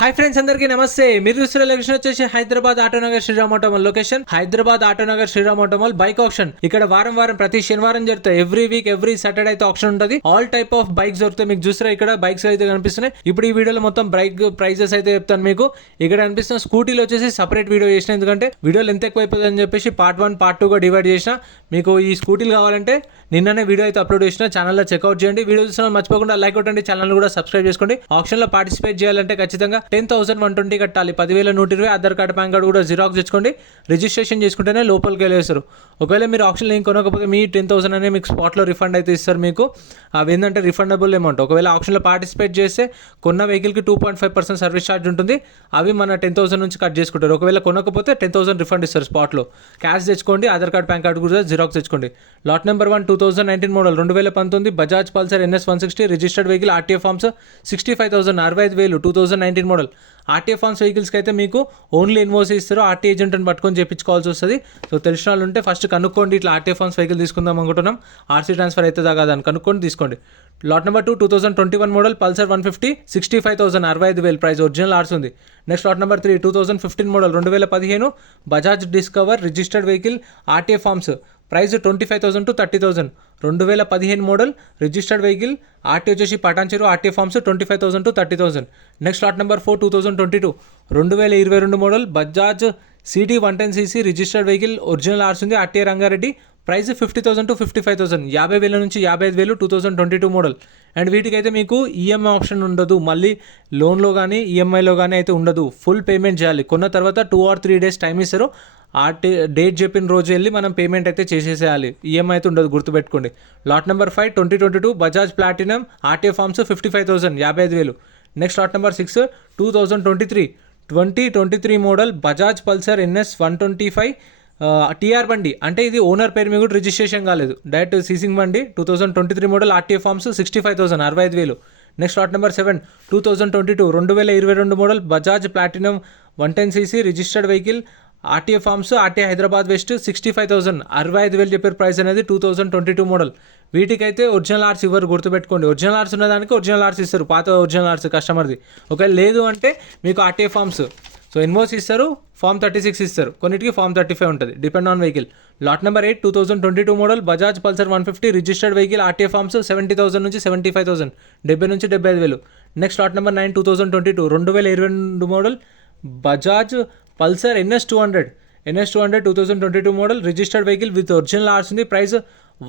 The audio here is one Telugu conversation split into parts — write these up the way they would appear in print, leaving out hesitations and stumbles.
హాయ్ ఫ్రెండ్స్, అందరికీ నమస్తే. మీరు చూస్తున్న లొకేషన్ వచ్చేసి Hyderabad Autonagar Shriram Automall location. Hyderabad Autonagar Shriram Automall bike option. ఇక్కడ వారం ప్రతి శనివారం జరుగుతాయి. ఎవ్రీ వీక్ ఎవ్రీ సాటర్డే అయితే ఆప్షన్ ఉంటుంది. ఆల్ టైప్ ఆఫ్ బైక్స్ దొరుకుతాయి. మీకు చూస్తారా ఇక్కడ బైక్స్ అయితే కనిపిస్తున్నాయి. ఇప్పుడు ఈ వీడియోలో మొత్తం బైక్ ప్రైజెస్ అయితే చెప్తాను మీకు. ఇక్కడ కనిపిస్తున్న స్కూటీలో వచ్చేసి సపరేట్ వీడియో చేసిన, ఎందుకంటే వీడియోలు ఎంత ఎక్కువ అయిపోతుంది అని చెప్పేసి పార్ట్ 1 పార్ట్ 2గా డివైడ్ చేసిన. మీకు ఈ స్కూటీలు కావాలంటే నిన్ననే వీడియో అయితే అప్లోడ్ చేసిన, ఛానల్లో చెక్అవుట్ చేయండి. వీడియో చూసిన మర్చిపోకుండా లైక్ కొట్టండి, ఛానల్ కూడా సబ్స్క్రైబ్ చేసుకోండి. ఆప్షన్ లో పార్టిసిపేట్ చేయాలంటే ఖచ్చితంగా 10,120 కట్టాలి. 10,120 ఆధార్ కార్డు పాన్ కార్డు కూడా జిరాక్స్ తెచ్చుకోండి. రిజిస్ట్రేషన్ చేసుకుంటేనే లోపలికి వెళ్ళేస్తారు. ఒకవేళ మీరు ఆప్షన్ ఏం కొనకపోతే మీ 10,000 అనే మీకు స్పాట్లో రిఫండ్ అయితే ఇస్తారు. మీకు అవి ఏంటంటే రిఫండబుల్ అమౌంట్. ఒకవేళ ఆప్షన్లో పార్టిసిపేట్ చేస్తే కొన్న వెహికల్కి 2.5% సర్వీస్ ఛార్జ్ ఉంటుంది. అవి మన 10,000 నుంచి కట్ చేసుకుంటారు. ఒకవేళ కొనకపోతే 10,000 రిఫండ్ ఇస్తారు స్పాట్లో. క్యాష్ తెచ్చుకోండి, ఆధార్ కార్డు పాన్ కార్డు కూడా జిరాక్స్ తెచ్చుకోండి. Lot number 1 2019 model 2019 Bajaj Pulsar NS 160 registered vehicle. RTA forms 65,000 65,000 2019 model. RTA forms వెహికల్స్కి అయితే మీకు ఓన్లీ ఇన్వాయిస్ ఇస్తారు. ఆర్టీఏ ఏజెంట్ అని పట్టుకొని చేయించుకోవాల్సి వస్తుంది. సో తెలిసిన వాళ్ళు ఉంటే ఫస్ట్ కనుక్కోండి. ఇట్లా ఆర్టీఏ ఫార్మ్స్ వెహికల్ తీసుకుందాం అనుకుంటున్నాం, ఆర్సీ ట్రాన్స్ఫర్ అవుతుందా కాదా అని కనుక్కొని తీసుకోండి. Lot number 2 2021 model Pulsar 150 65,000 65,000 price, original ఆర్స్ ఉంది. Next lot number 3 2015 model 2015 Bajaj Discover registered vehicle. RTA forms price 25,000 to 30,000 2015 model registered vehicle. RT వచ్చేసి Patancheru. RT forms 25,000 to 30,000. Next lot number 4 2022 2022 model Bajaj CT 110cc registered vehicle. Original ఆర్స్ ఉంది. ఆర్టీఏ రంగారెడ్డి. ప్రైస్ 50,000 to 55,000 50,000 నుంచి 55,000 2022 మోడల్. అండ్ వీటికైతే మీకు ఈఎంఐ ఆప్షన్ ఉండదు. మళ్ళీ లోన్లో కానీ ఈఎంఐలో కానీ అయితే ఉండదు. ఫుల్ పేమెంట్ చేయాలి. కొన్న తర్వాత 2 or 3 days టైం ఇస్తారు. డేట్ చెప్పిన రోజు వెళ్ళి మనం పేమెంట్ అయితే చేసేసేయాలి. ఈఎంఐ అయితే ఉండదు, గుర్తుపెట్టుకోండి. Lot number 5 2022 Bajaj platinum. RTA forms 55,000 55,000. Next lot number 6 2023 model Bajaj Pulsar NS 125 TR బండి. అంటే ఇది ఓనర్ పేరు మీద కూడా రిజిస్ట్రేషన్ కాలేదు, డైరెక్ట్ సీసింగ్ బండి. 2023 model. RTA forms 65,000 65,000. Next lot number 7 2022 2022 model Bajaj platinum 110cc registered vehicle. RTA forms RTA Hyderabad west 65,000 65,000 చెప్పారు ప్రైస్ అనేది. 2022 మోడల్. వీటికైతే ఒరిజినల్ ఆర్స్ ఇవ్వరు, గుర్తుపెట్టుకోండి. ఒరిజినల్ ఆర్స్ ఉన్నదానికి ఒరిజినల్ ఆర్స్ ఇస్తారు, పాత ఒరిజినల్ ఆర్స్ కస్టమర్ది. ఒకవేళ లేదు అంటే మీకు ఆర్టీఏ ఫార్మ్స్ సో ఇన్వాయిస్ ఇస్తారు, ఫామ్ 36 ఇస్తారు. కొన్నిటికి ఫామ్ 35 ఉంటుంది, depend on vehicle. Lot number 8 2022 model Bajaj Pulsar 150 registered vehicle. RTA forms 70,000 నుంచి 75,000 70 నుంచి 75,000. Next lot number 9 2022 2022 model Bajaj Pulsar NS 200 2022 model registered vehicle with original ఆర్స్ ఉంది. ప్రైస్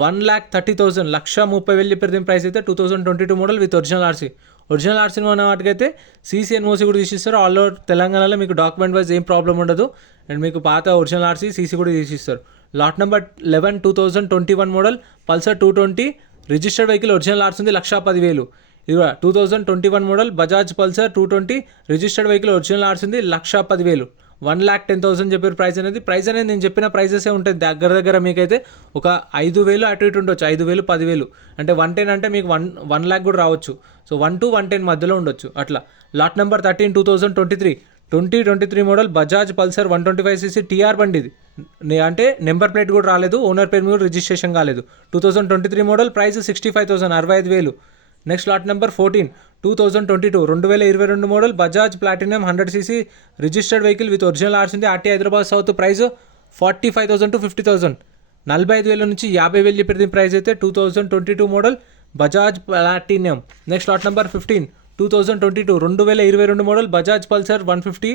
1,30,000 1,30,000 చెప్పారు దీని ప్రైస్ అయితే. 2022 model with original RC. Original RC ఉన్న వాటికైతే సీసీ ఎన్ఓసీ కూడా తీసిస్తారు. ఆల్ ఓవర్ తెలంగాణలో మీకు డాక్యుమెంట్ వైజ్ ఏం ప్రాబ్లం ఉండదు. అండ్ మీకు పాత ఒరిజినల్ ఆర్సీ సీసీ కూడా తీసిస్తారు. Lot number 11 2021 model Pulsar 220 registered vehicle. Original ఆర్స్ ఉంది. 1,10,000. ఇది 2021 model Bajaj Pulsar 220 registered vehicle. Original ఆర్స్ ఉంది. 1,10,000 1,10,000 చెప్పారు ప్రైస్ అనేది. ప్రైస్ అనేది నేను చెప్పిన ప్రైజెసే ఉంటుంది. దగ్గర మీకైతే ఒక 5,000 అటు ఇటు ఉండొచ్చు. 5,000 10,000 అంటే 110 అంటే మీకు 1 lakh కూడా రావచ్చు. సో 1 to 110 మధ్యలో ఉండొచ్చు అట్లా. Lot number 13 2023 model Bajaj Pulsar 125cc TR బండి. ఇది అంటే నెంబర్ ప్లేట్ కూడా రాలేదు, ఓనర్ పేరు మీద రిజిస్ట్రేషన్ కాలేదు. 2023 model. Price 65,000 65,000. Next lot number 14 2022 model Bajaj platinum 100cc registered vehicle with original ఆర్స్ ఉంది. RT Hyderabad south. Price 45,000 to 50,000 45,000 నుంచి 50,000 చెప్పారు దీని ప్రైస్ అయితే. 2022 model Bajaj platinum. Next lot number 15 2022 model Bajaj Pulsar 150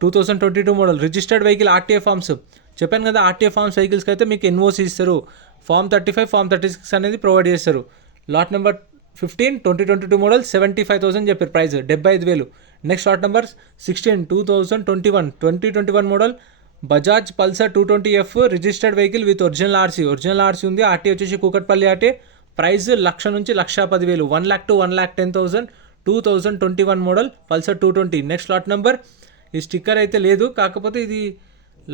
2022 model registered vehicle. RTA forms చెప్పాను కదా, ఆర్టీఏ ఫార్మ్స్ వెహికల్స్కి అయితే మీకు ఎన్ఓసి ఇస్తారు. ఫామ్ 35 ఫామ్ 36 అనేది ప్రొవైడ్ చేస్తారు. లాట్ నెంబర్ 15 2022 మోడల్ 75,000 చెప్పారు price, 75,000. Next lot number 16 2021 model Bajaj Pulsar 220F registered vehicle with original RC ఉంది. ఆర్టీ వచ్చేసి కూకట్పల్లి ఆర్టీ. ప్రైస్ 1,00,000 నుంచి 1,10,000 1 lakh to 1,10,000 2021 model Pulsar 220. Next lot number ఈ స్టిక్కర్ అయితే లేదు, కాకపోతే ఇది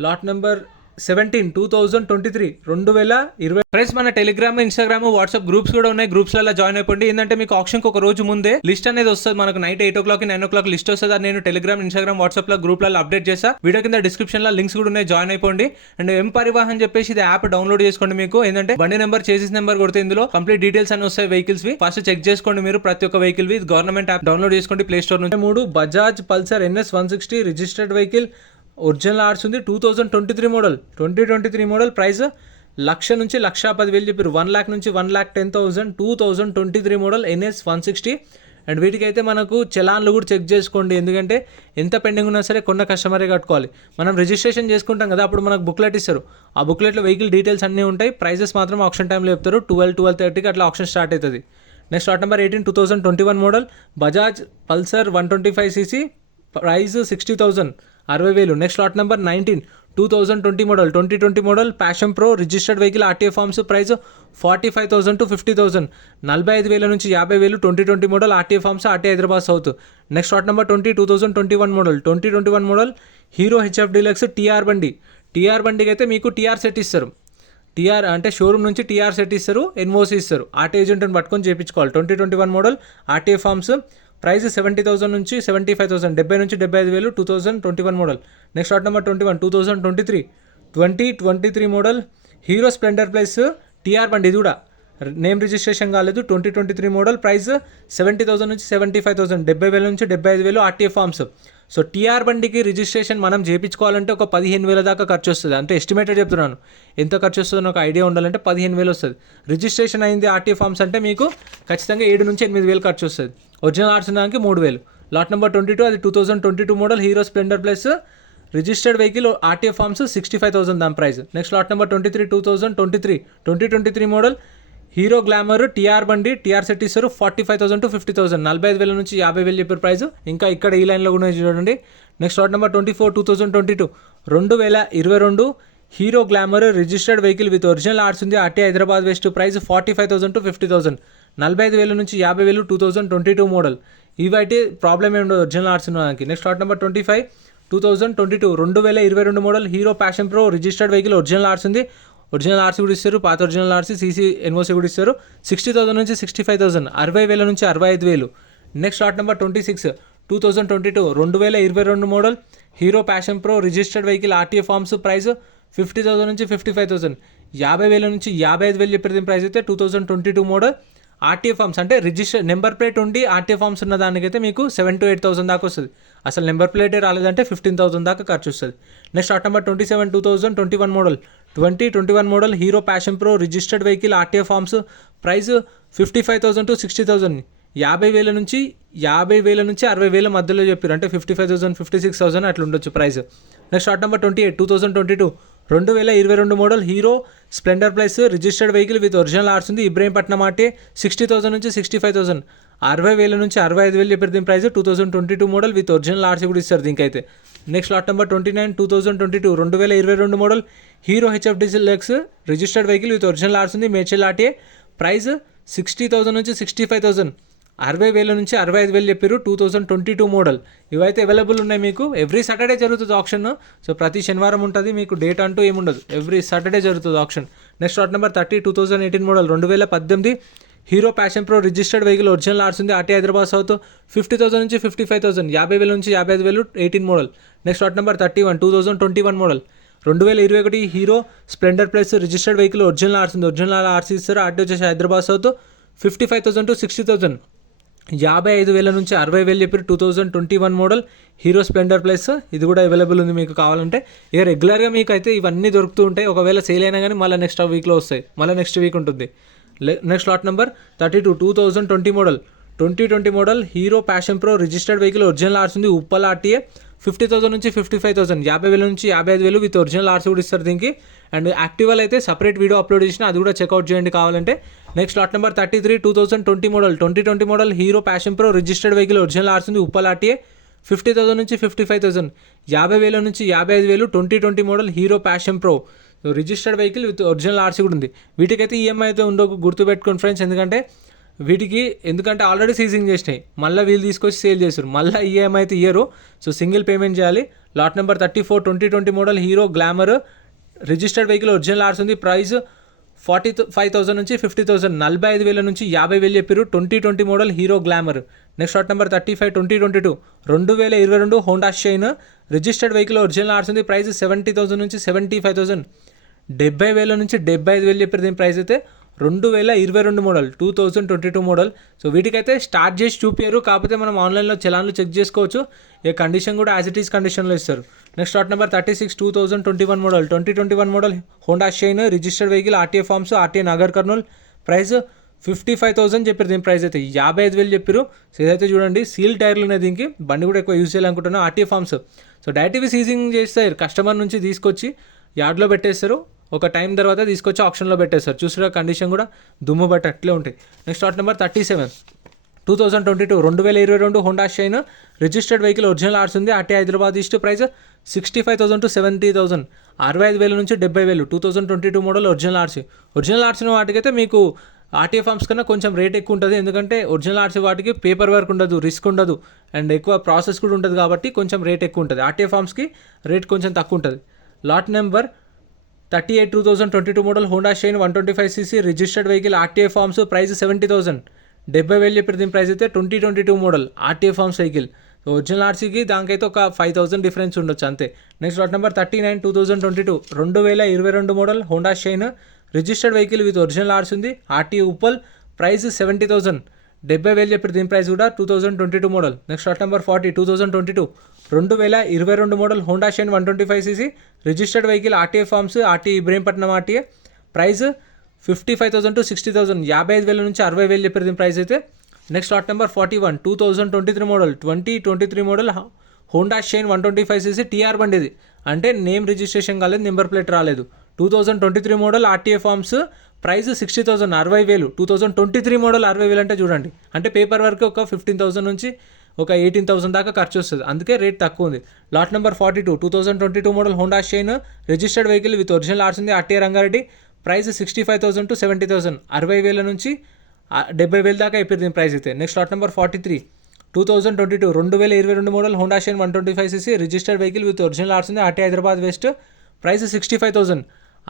లాట్ నెంబర్ 17/2023 2020 ఫ్రెండ్స్ మన టెలిగ్రామ్, ఇన్స్టాగ్రామ్, వాట్సాప్ గ్రూప్స్ కూడా ఉన్నాయి. గ్రూప్స్లలో జాయిన్ అయిపోండి. ఏంటంటే మీకు ఆప్షన్కి ఒక రోజు ముందే లిస్ట్ అనేది వస్తుంది. మనకు నైట్ 8 o'clock 9 o'clock లిస్ట్ వస్తుంది. అది నేను టెలిగ్రామ్, ఇన్స్టాగ్రామ్, వాట్సాప్ లో గ్రూప్లలో అప్డేట్ చేస్తా. వీడియో కింద డిస్క్రిప్షన్ లో లింక్స్ కూడా ఉన్నాయి, జాయిన్ అయిపోండి. అండ్ ఎం పరివాహన్ చెప్పేసి ఇది యాప్ డౌన్లోడ్ చేసుకోండి. మీకు ఏంటంటే బండి నెంబర్, చేసిస్ నెంబర్ కొడితే ఇందులో కంప్లీట్ డీటెయిల్స్ అని వస్తాయి వెహికల్స్ వి. ఫస్ట్ చెక్ చేసుకోండి మీరు ప్రతి ఒక్క వెహికల్ వి. గవర్నమెంట్ యాప్ డౌన్లోడ్ చేసుకోండి ప్లే స్టోర్ నుంచి. 3 Bajaj Pulsar NS 160 registered vehicle, original arts ఉంది. 2023 మోడల్, 2023 మోడల్. ప్రైస్ 1,00,000 నుంచి 1,10,000 చెప్పారు. 1,00,000 నుంచి 1,10,000. 2023 మోడల్ NS 160. అండ్ వీటికైతే మనకు చలాన్లు కూడా చెక్ చేసుకోండి. ఎందుకంటే ఎంత పెండింగ్ ఉన్నా సరే కొన్న కస్టమరే కట్టుకోవాలి. మనం రిజిస్ట్రేషన్ చేసుకుంటాం కదా, అప్పుడు మనకు బుక్లెట్ ఇస్తారు. ఆ బుక్లెట్లో వెహికల్ డీటెయిల్స్ అన్నీ ఉంటాయి. ప్రైజెస్ మాత్రం ఆప్షన్ టైంలో చెప్తారు. 12-12:30కి అట్లా ఆప్షన్ స్టార్ట్ అవుతుంది. Next lot number 18 2021 model Bajaj Pulsar 125cc. Price 60,000, 60,000. Next lot number 19 2020 model, 2020 model Passion pro registered vehicle, RTA forms. Price 45,000 to 50,000, 45,000 నుంచి 50,000. 2020 model RTA forms, RTA Hyderabad south. Next lot number 20 2021 model, 2021 model Hero HF deluxe TR బండి. TR బండికి అయితే మీకు TR సెట్ ఇస్తారు. TR అంటే షోరూమ్ నుంచి TR సెట్ ఇస్తారు, NOC ఇస్తారు. RTA ఏజెంట్ని పట్టుకొని చేయించుకోవాలి. 2021 మోడల్ RTA ఫార్మ్స్. ప్రైస్ 70,000 నుంచి 75,000, 70 నుంచి 75,000. 2021 model. Next lot number 21 2023 model Hero Splendor plus TR బండి. ఇది కూడా నేమ్ రిజిస్ట్రేషన్ కాలేదు. 2023 మోడల్. ప్రైస్ 70,000 నుంచి 75,000, 70,000 నుంచి 75,000. RTA forms. సో TR బండికి రిజిస్ట్రేషన్ మనం చేయించుకోవాలంటే ఒక 15,000 దాకా ఖర్చు వస్తుంది. అంటే ఎస్టిమేటెడ్ చెప్తున్నాను. ఎంత ఖర్చు వస్తుందో ఒక ఐడియా ఉండాలంటే 15,000 వస్తుంది. రిజిస్ట్రేషన్ అయింది RTA ఫార్మ్స్ అంటే మీకు ఖచ్చితంగా 7 నుంచి 8,000 ఖర్చు వస్తుంది. ఒరిజినల్ ఆర్ట్స్ దానికి 3,000. లాట్ నెంబర్ 22 అది 2022 model Hero Splendor plus registered vehicle, RTA forms. 65,000 దాని price. Next lot number 23 2023 model Hero Glamour TR బండి. TR సెట్ ఇస్తారు. 45,000 to 50,000, 45,000 నుంచి 50,000 చెప్పారు ప్రైస్. ఇంకా ఇక్కడ ఈ లైన్లో కూడా చూడండి. Next lot number 24 2022 2022 hero Glamour registered vehicle with original arts ఉంది. RTA Hyderabad west. Price 45,000 to 50,000, 45,000 నుంచి 50,000. 2022 మోడల్. ఇవైతే ప్రాబ్లమ్ ఏమి ఉండదు ఒరిజినల్ ఆర్ట్స్ ఉన్నదానికి. Next lot number 25 2022 2022 model Hero Passion pro registered vehicle, original arts ఉంది. ఒరిజినల్ ఆర్సీ కూడా ఇస్తారు, పాత ఒరిజినల్ ఆర్సీ, CC NOC కూడా ఇస్తారు. 60,000 నుంచి 65,000, 60,000 నుంచి 65,000. Next lot number 26 2022 2022 model Hero Passion pro registered vehicle, RTA forms. Price 50,000 నుంచి 55,000, 50,000 నుంచి 55,000 చెప్పారు దీని ప్రైస్ అయితే. 2022 మోడల్ RTA ఫార్మ్స్ అంటే రిజిస్టర్ నెంబర్ ప్లేట్ ఉండి RTA ఫార్మ్స్ ఉన్న దానికైతే మీకు 7,000 to 8,000 దాకా వస్తుంది. అసలు నెంబర్ ప్లేటే రాలేదంటే 15,000 దాకా ఖర్చు వస్తుంది. Next lot number 27 2021 model, 2021 model Hero Passion pro registered vehicle, RTA forms. Price 55,000 to 60,000, 50,000 నుంచి 60,000 మధ్యలో చెప్పారు. అంటే 55,000 56,000 అట్లా ఉండొచ్చు price. Next lot number 28 2022 2022 model Hero Splendor plus registered vehicle with original arts ఉంది. ఇబ్రహీంపట్నం RTA. 60,000 నుంచి 65,000, 60,000 నుంచి 65,000 చెప్పారు దీని price. 2022 model with original arts కూడా ఇస్తారు దీనికైతే. Next lot number 29 2022 2022 model Hero HF deluxe registered vehicle with original arts ఉంది. మేడ్చల్ RTA. ప్రైస్ 60,000 నుంచి 65,000, 60,000 నుంచి 65,000 చెప్పారు. 2022 మోడల్. ఇవైతే అవైలబుల్ ఉన్నాయి మీకు. ఎవ్రీ సాటర్డే జరుగుతుంది ఆప్షన్. సో ప్రతి శనివారం ఉంటుంది మీకు. డేట్ అంటూ ఏముండదు, ఎవ్రీ సాటర్డే జరుగుతుంది option. Next lot number 30 2018 model 2018 hero Passion pro registered vehicle, original arts ఉంది. RTA Hyderabad south. 50,000 నుంచి 55,000, 50,000 నుంచి 55,000. 18 model. Next lot number 31 2021 model 2021 hero Splendor plus registered vehicle, original arts ఉంది. ఒరిజినల్ ఆర్ట్స్ ఇస్తారు. RTA వచ్చేసి హైదరాబాద్ సౌత్. 55,000 to 60,000, 55,000 నుంచి 60,000 చెప్పారు. 2021 మోడల్ హీరో స్ప్లెండర్ ప్లస్. ఇది కూడా అవైలబుల్ ఉంది మీకు కావాలంటే. ఇక రెగ్యులర్గా మీకు అయితే ఇవన్నీ దొరుకుతూ ఉంటాయి. ఒకవేళ సేల్ అయినా కానీ మళ్ళీ నెక్స్ట్ వీక్లో వస్తాయి, మళ్ళీ నెక్స్ట్ వీక్ ఉంటుంది. Next lot number 32 2020 model 2020 model Hero Passion pro registered vehicle, original arts ఉంది. ఉప్పల్ RTA. 50,000 నుంచి 55,000, 50,000 నుంచి 55,000 విత్ ఒరిజినల్ ఆర్ట్స్ కూడా ఇస్తారు దీనికి. అండ్ యాక్టివాలో అయితే సపరేట్ వీడియో అప్లోడ్ చేసిన, అది కూడా చెక్అవుట్ చేయండి కావాలంటే. Next lot number 33 2020 model 2020 model Hero Passion pro registered vehicle, original arts ఉంది. ఉప్పల్ RTA. 50,000 నుంచి 55,000, 50,000 నుంచి 55,000. 2020 model Hero Passion pro registered vehicle with original arts కూడా ఉంది. వీటికైతే EMI అయితే ఉండో గుర్తుపెట్టుకోండి ఫ్రెండ్స్. ఎందుకంటే ఆల్రెడీ సీజింగ్ చేసినాయి, మళ్ళీ వీళ్ళు తీసుకొచ్చి సేల్ చేస్తారు, మళ్ళీ EMI అయితే ఇయ్యరు. సో సింగిల్ పేమెంట్ చేయాలి. Lot number 34 2020 model Hero Glamour registered vehicle original ఆర్స్ ఉంది. ప్రైస్ 45,000 నుంచి 50,000, 45,000 నుంచి 50,000 చెప్పారు. 2020 model Hero Glamour. Next lot number 35 2022 2022 Honda Shine registered vehicle original ఆర్స్ ఉంది. ప్రైస్ 70,000 నుంచి 75,000, 70,000 నుంచి 75,000 చెప్పారు. దీని ప్రైస్ అయితే 2022 మోడల్ 2022 మోడల్. సో వీటికైతే స్టార్ట్ చేసి చూపారు, కాకపోతే మనం ఆన్లైన్లో చలాన్లు చెక్ చేసుకోవచ్చు. ఈ కండిషన్ కూడా యాజ్ ఇట్ ఈస్ కండిషన్లో ఇస్తారు. Next lot number 36 2021 model 2021 model Honda Shine registered vehicle RTA forms RTA Nagar Kurnool. Price 55,000 చెప్పారు. దీని ప్రైస్ అయితే 55,000 చెప్పారు. సో ఇదైతే చూడండి సీల్ టైర్లు ఉన్నాయి దీనికి. బండి కూడా ఎక్కువ యూజ్ చేయాలనుకుంటున్నాను. ఆర్టీఏ ఫార్మ్స్ సో డైరెక్ట్గా సీజింగ్ చేస్తారు, కస్టమర్ నుంచి తీసుకొచ్చి యార్డ్లో పెట్టేస్తారు. ఒక టైం తర్వాత తీసుకొచ్చి ఆప్షన్లో పెట్టేస్తారు. చూసిన కండిషన్ కూడా దుమ్ము బట్టి అట్లే ఉంటాయి. Next lot number 37 2022 2022 Honda Shine registered vehicle original ఆర్స్ ఉంది. RT Hyderabad east. Price 65,000 to 70,000, 65,000 నుంచి 70,000. 2022 model original RC. Original RC వాటికైతే మీకు ఆర్టీఏ ఫార్మ్స్ కన్నా కొంచెం రేట్ ఎక్కువ ఉంటుంది, ఎందుకంటే ఒరిజినల్ ఆర్సీ వాటికి పేపర్ వర్క్ ఉండదు, రిస్క్ ఉండదు, అండ్ ఎక్కువ ప్రాసెస్ కూడా ఉంటుంది కాబట్టి కొంచెం రేట్ ఎక్కువ ఉంటుంది. ఆర్టీఏ ఫార్మ్స్కి రేట్ కొంచెం తక్కువ ఉంటుంది. Lot number 38 2022 model Honda Shine 125cc registered vehicle RTA forms. Price 70,000, 70,000 చెప్పారు. దీని ప్రైస్ అయితే 2022 model RTA forms vehicle. So original ఆర్సీకి దానికైతే ఒక 5,000 డిఫరెన్స్ ఉండొచ్చు అంతే. Next lot number 39 2022 2022 model Honda Shine registered vehicle with original RC ఉంది. ఆర్టీఏ ఉప్పల్. ప్రైస్ 70,000, 70,000 చెప్పారు. దీని ప్రైస్ కూడా 2022 model. Next lot number 40 2022 2022 model Honda Shine 125cc registered vehicle RTA forms RT Ibrahimpatnam RTA. Price 55,000 to 60,000, 55,000 నుంచి 60,000 చెప్పారు. దీని ప్రైస్ అయితే. Next lot number 41 2023 model 2023 model Honda Shine 125cc TR బండి. ఇది అంటే నేమ్ రిజిస్ట్రేషన్ కాలేదు, నెంబర్ ప్లేట్ రాలేదు. 2023 model RTA forms. Price 60,000, 60,000. 2023 model 60,000 అంటే చూడండి, అంటే పేపర్ వర్క్ ఒక 15,000 నుంచి ఒక 18,000 దాకా ఖర్చు వస్తుంది, అందుకే రేట్ తక్కువ ఉంది. Lot number 42 2022 model Honda Shine registered vehicle with original ఆర్స్ ఉంది. ఆర్టీఏ రంగారెడ్డి. ప్రైస్ 65,000 to 70,000, 60,000 నుంచి 70,000 దాకా అయిపోయింది దీని ప్రైస్ అయితే. Next lot number 43 2022 2022 model Honda Shine 125cc registered vehicle with original ఆర్స్ ఉంది. RT Hyderabad west. ప్రైస్ 65,000,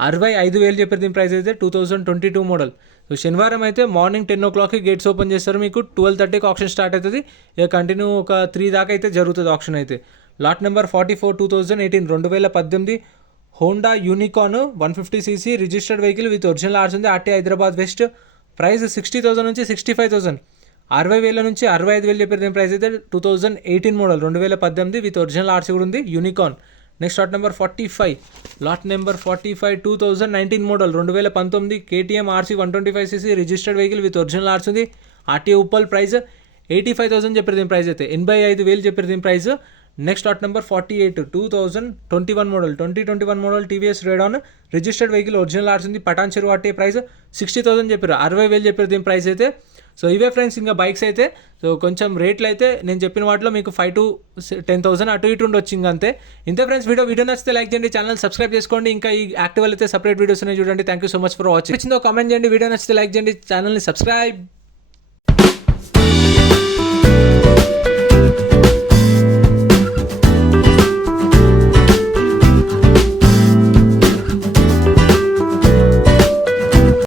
65,000 చెప్పారు. దీని ప్రైస్ అయితే 2022 మోడల్. సో శనివారం అయితే మార్నింగ్ 10 o'clockకి గేట్స్ ఓపెన్ చేస్తారు. మీకు 12:30కి ఆప్షన్ స్టార్ట్ అవుతుంది. ఇక కంటిన్యూ ఒక 3 దాకా అయితే జరుగుతుంది ఆప్షన్ అయితే. Lot number 44 2018 2018 Honda Unicorn 150cc registered vehicle with original ఆర్స్ ఉంది. RT Hyderabad west. ప్రైస్ 60,000 నుంచి 65,000, 60,000 నుంచి 65,000 చెప్పారు. దీని ప్రైస్ అయితే 2018 మోడల్ 2018 విత్ ఒరిజినల్ ఆర్సీ కూడా ఉంది unicorn. Next lot number 45 lot number 45 2019 model 2019 KTM RC 125cc registered vehicle with original RC ఉంది. ఆర్టీఏ ఉప్పల్. ప్రైస్ 85,000 చెప్పారు. దీని ప్రైస్ అయితే 85,000 చెప్పారు. దీని price. Next lot number 48 2021 model 2021 model TVS radon registered vehicle original RC ఉంది. పటాన్ చెరువు ఆర్టీఏ. ప్రైస్ 60,000 చెప్పారు, 60,000 చెప్పారు. దీని ప్రైస్ అయితే. సో ఇవే ఫ్రెండ్స్ ఇంకా బైక్స్ అయితే. సో కొంచెం రేట్లు అయితే నేను చెప్పిన వాటిలో మీకు 5,000 to 10,000 అటు ఇటు ఉండొచ్చు ఇంకా అంతే. ఇంతే ఫ్రెండ్స్, వీడియో నచ్చితే లైక్ చేయండి, ఛానల్ సబ్స్క్రైబ్ చేసుకోండి. ఇంకా ఈ యాక్టివ్ అయితే సపరేట్ వీడియోస్ ఉన్నాయి చూడండి. Thank you so much for watching. Comment చేయండి. వీడియో నచ్చితే లైక్ చేయండి, ఛానల్ని సబ్స్క్రైబ్.